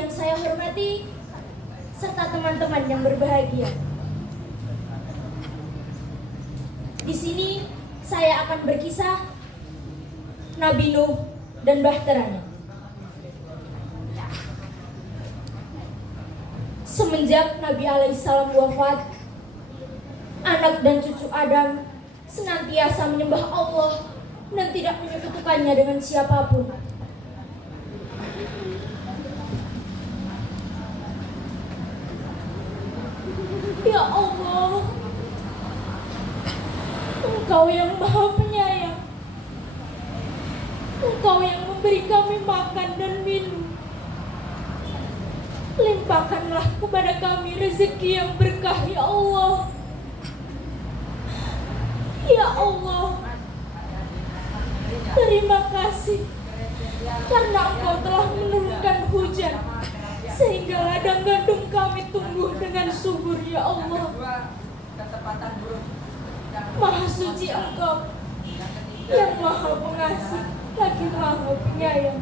yang saya hormati, serta teman-teman yang berbahagia. Di sini saya akan berkisah Nabi Nuh dan bahteranya. Semenjak Nabi alaihissalam wafat, anak dan cucu Adam senantiasa menyembah Allah dan tidak menyekutukannya dengan siapapun. Ya Allah, Engkau yang Maha Penyayang, Engkau yang memberi kami makan dan minum. Limpahkanlah kepada kami rezeki yang berkah, ya Allah. Ya Allah, terima kasih karena Engkau telah menurunkan hujan sehingga ladang gandum kami tumbuh dengan subur, ya Allah. Maha suci Engkau yang Maha Pengasih lagi Maha Penyayang.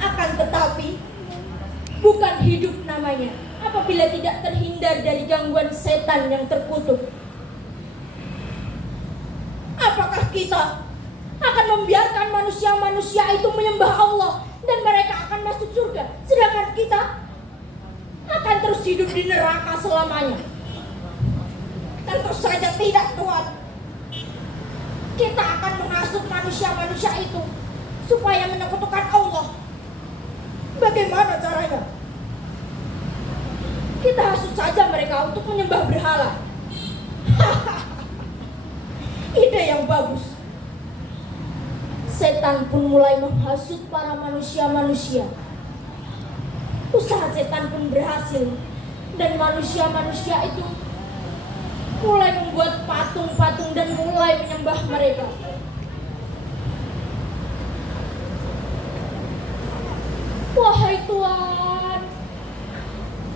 Akan tetapi bukan hidup namanya apabila tidak terhindar dari gangguan setan yang terkutuk. Apakah kita akan membiarkan manusia-manusia itu menyembah Allah dan mereka akan masuk surga, sedangkan kita akan terus hidup di neraka selamanya? Tentu saja tidak, Tuhan. Kita akan menghasut manusia-manusia itu supaya menyekutukan Allah. Bagaimana caranya? Kita hasut saja mereka untuk menyembah berhala. Ide yang bagus. Setan pun mulai menghasut para manusia-manusia. Usaha setan pun berhasil dan manusia-manusia itu mulai membuat patung-patung dan mulai menyembah mereka. Wahai Tuhan,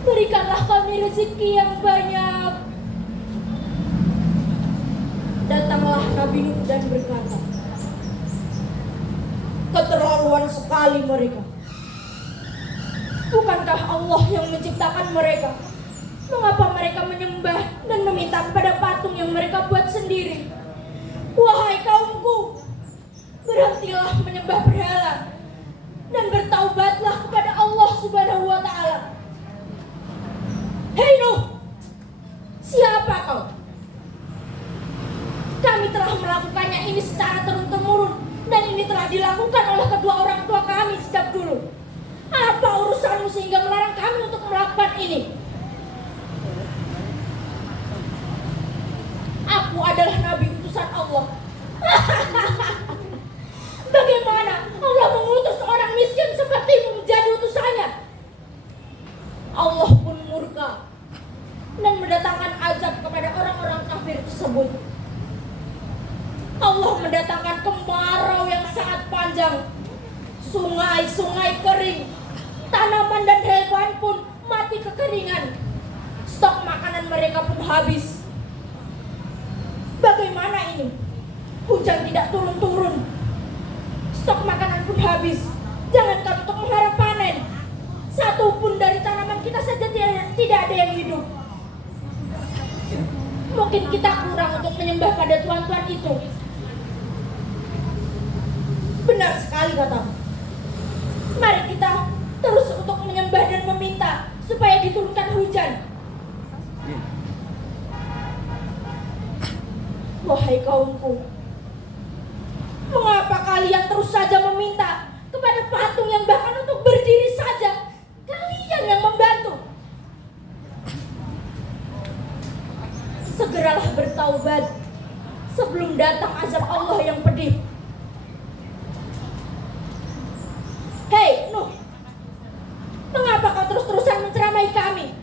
berikanlah kami rezeki yang banyak. Datanglah Nabi Nuh dan berkata, keterlaluan sekali mereka. Bukankah Allah yang menciptakan mereka? Mengapa mereka menyembah dan meminta kepada patung yang mereka buat sendiri? Wahai kaumku, berhentilah menyembah berhala dan bertaubatlah kepada Allah Subhanahu wa Ta'ala. Hei Nuh, siapa kau? Kami telah melakukannya ini secara turun-temurun dan ini telah dilakukan oleh kedua orang tua kami sejak dulu. Apa urusanmu sehingga melarang kami untuk melakukan ini? Aku adalah Nabi utusan Allah. Bagaimana Allah mengutus orang miskin sepertimu menjadi utusannya? Allah pun murka dan mendatangkan azab kepada orang-orang kafir tersebut. Allah mendatangkan kemarau yang sangat panjang. Sungai-sungai kering, tanaman dan hewan pun mati kekeringan. Stok makanan mereka pun habis. Bagaimana ini? Hujan tidak turun-turun, stok makanan pun habis. Jangankan untuk mengharap panen, satu pun dari tanaman kita saja tidak ada yang hidup. Mungkin kita kurang untuk menyembah pada tuan-tuan itu. Benar sekali katamu. Mari kita terus untuk menyembah dan meminta supaya diturunkan hujan. Wahai kaumku, mengapa kalian terus saja meminta kepada patung yang bahkan untuk berdiri saja kalian yang membantu? Segeralah bertaubat sebelum datang azab Allah yang pedih. Hei Nuh, mengapa kau terus-terusan menceramai kami?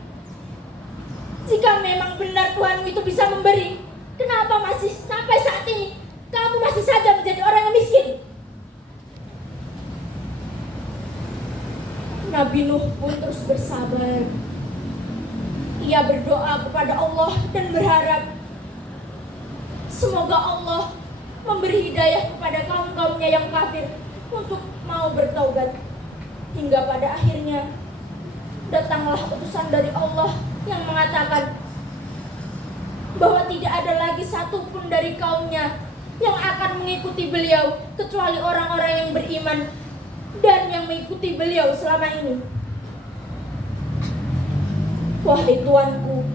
Jika memang benar Tuhanmu itu bisa memberi, kenapa masih sampai saat ini kamu masih saja menjadi orang yang miskin? Nabi Nuh pun terus bersabar. Ia berdoa kepada Allah dan berharap semoga Allah memberi hidayah kepada kaum-kaumnya kaumnya yang kafir untuk mau bertaubat. Hingga pada akhirnya datanglah utusan dari Allah yang mengatakan bahwa tidak ada lagi satupun dari kaumnya yang akan mengikuti beliau kecuali orang-orang yang beriman dan yang mengikuti beliau selama ini. Wahai Tuanku,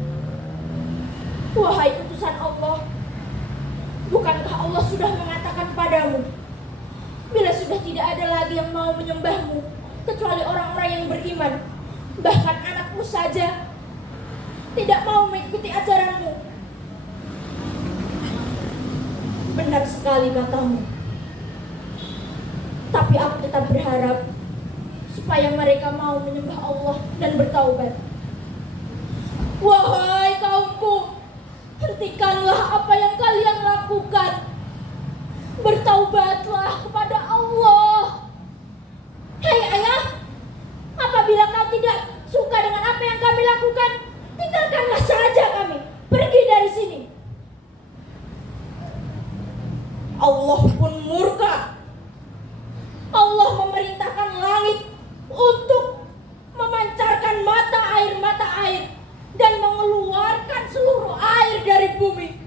wahai utusan Allah, bukankah Allah sudah mengatakan padamu, bila sudah tidak ada lagi yang mau menyembahmu kecuali orang-orang yang beriman, bahkan anakmu saja tidak mau mengikuti ajaranmu. Benar sekali katamu. Tapi aku tetap berharap supaya mereka mau menyembah Allah dan bertaubat. Wahai kaumku, hentikanlah apa yang kalian lakukan. Bertaubatlah kepada Allah. Hei ayah, apabila kau tidak suka dengan apa yang kami lakukan, tinggalkanlah saja kami. Pergi dari sini. Allah pun murka. Allah memerintahkan langit untuk memancarkan mata air dan mengeluarkan seluruh air dari bumi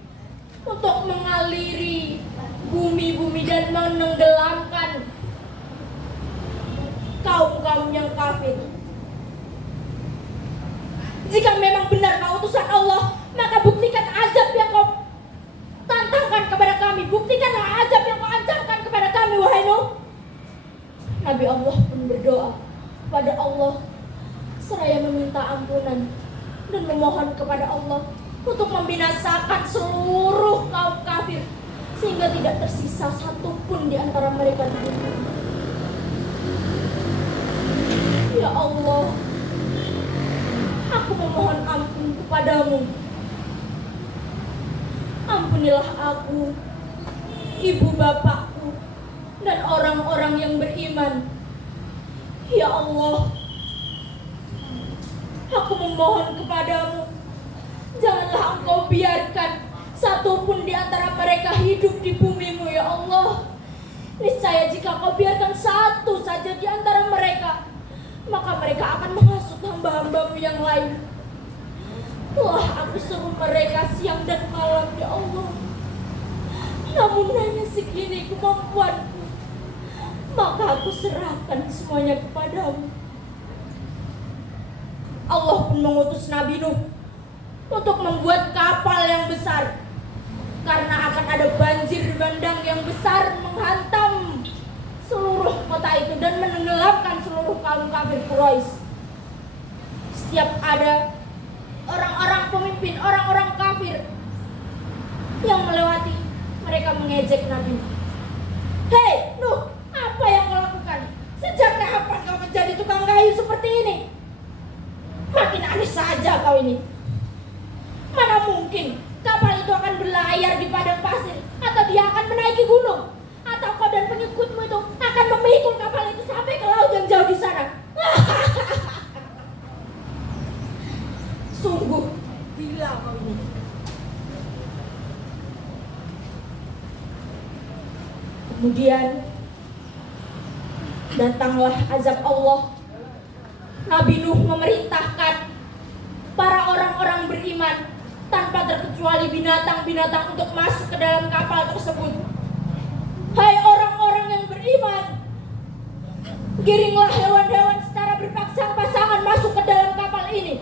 untuk mengaliri bumi-bumi dan menenggelamkan kaum-kaum yang kafir. Jika memang benar kau utusan Allah, maka buktikan azab yang kau tantangkan kepada kami. Buktikanlah azab yang kau ancamkan kepada kami, wahai Nuh. Nabi Allah pun berdoa pada Allah seraya meminta ampunan dan memohon kepada Allah untuk membinasakan seluruh kaum kafir sehingga tidak tersisa satupun di antara mereka di dunia. Ya Allah, aku memohon ampun kepadamu. Ampunilah aku, ibu bapakku, dan orang-orang yang beriman. Ya Allah, aku memohon kepadamu, janganlah engkau biarkan satupun di antara mereka hidup di bumi-Mu, ya Allah. Niscaya jika kau biarkan satu saja di antara mereka, maka mereka akan menghasut hamba-hamba-Mu yang lain. Telah aku suruh mereka siang dan malam, ya Allah. Namun hanya segini kemampuanku, maka aku serahkan semuanya kepadamu. Allah pun mengutus Nabi Nuh untuk membuat kapal yang besar, karena akan ada banjir bandang yang besar menghantam seluruh kota itu dan menenggelamkan seluruh kaum kafir Quraisy. Setiap ada orang-orang pemimpin, orang-orang kafir yang melewati, mereka mengejek Nabi. Hei Nuh, apa yang kau lakukan? Sejak kapan kau menjadi tukang kayu seperti ini? Makin aneh saja kau ini. Mana mungkin kapal itu akan berlayar di padang pasir, atau dia akan menaiki gunung, atau kau dan pengikutmu itu akan memikul kapal itu sampai ke laut yang jauh di sana. Sungguh gila kau ini. Kemudian datanglah azab Allah. Nabi Nuh memerintahkan para orang-orang beriman tanpa terkecuali binatang-binatang untuk masuk ke dalam kapal tersebut. Hai orang-orang yang beriman, giringlah hewan-hewan secara berpasang-pasangan masuk ke dalam kapal ini.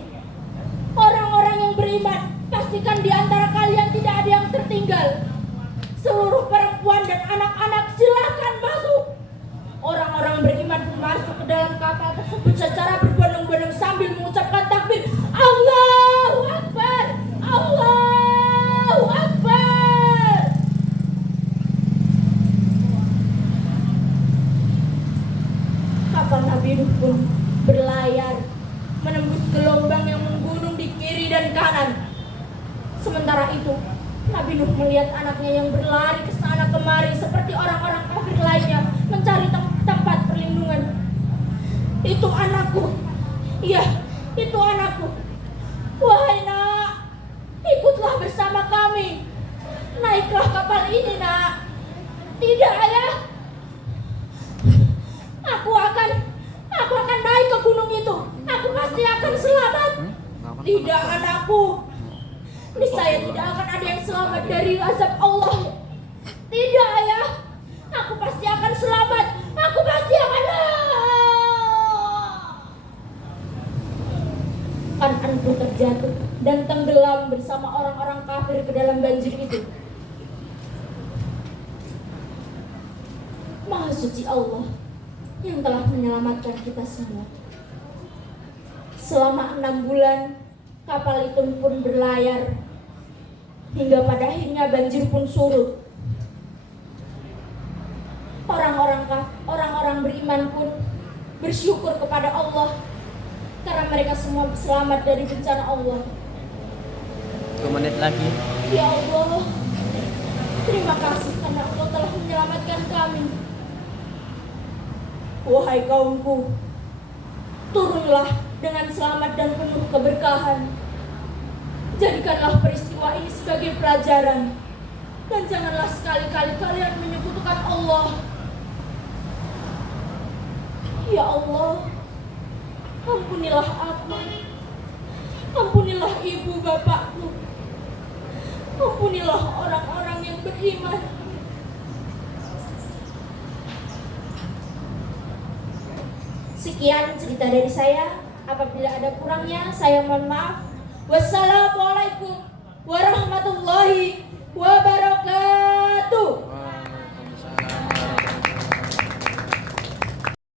Orang-orang yang beriman, pastikan di antara kalian tidak ada yang tertinggal. Seluruh perempuan dan anak-anak silahkan masuk. Orang-orang beriman pun masuk ke dalam kapal tersebut secara berbondong-bondong sambil mengucapkan takbir, Allahu Akbar, Allahu Akbar. Kapal Nabi Nuh pun berlayar menembus gelombang yang menggunung di kiri dan kanan. Sementara itu Nabi Nuh melihat anaknya yang berlari ke sana kemari seperti orang-orang kafir lainnya mencari tempat perlindungan. Itu anakku. Iya, itu anakku. Wahai nak, ikutlah bersama kami. Naiklah kapal ini, nak. Tidak, ayah. jatuh dan tenggelam bersama orang-orang kafir ke dalam banjir itu. Maha suci Allah yang telah menyelamatkan kita semua. Selama 6 bulan kapal itu pun berlayar, hingga pada akhirnya banjir pun surut. Orang-orang beriman pun bersyukur kepada Allah karena mereka semua selamat dari bencana Allah. 2 menit lagi. Ya Allah, terima kasih karena Allah telah menyelamatkan kami. Wahai kaumku, turunlah dengan selamat dan penuh keberkahan. Jadikanlah peristiwa ini sebagai pelajaran, dan janganlah sekali-kali kalian menyekutukan Allah. Ya Allah, ampunilah aku, ampunilah ibu bapakku, ampunilah orang-orang yang beriman. Sekian cerita dari saya. Apabila ada kurangnya, saya mohon maaf. Wassalamualaikum warahmatullahi wabarakatuh.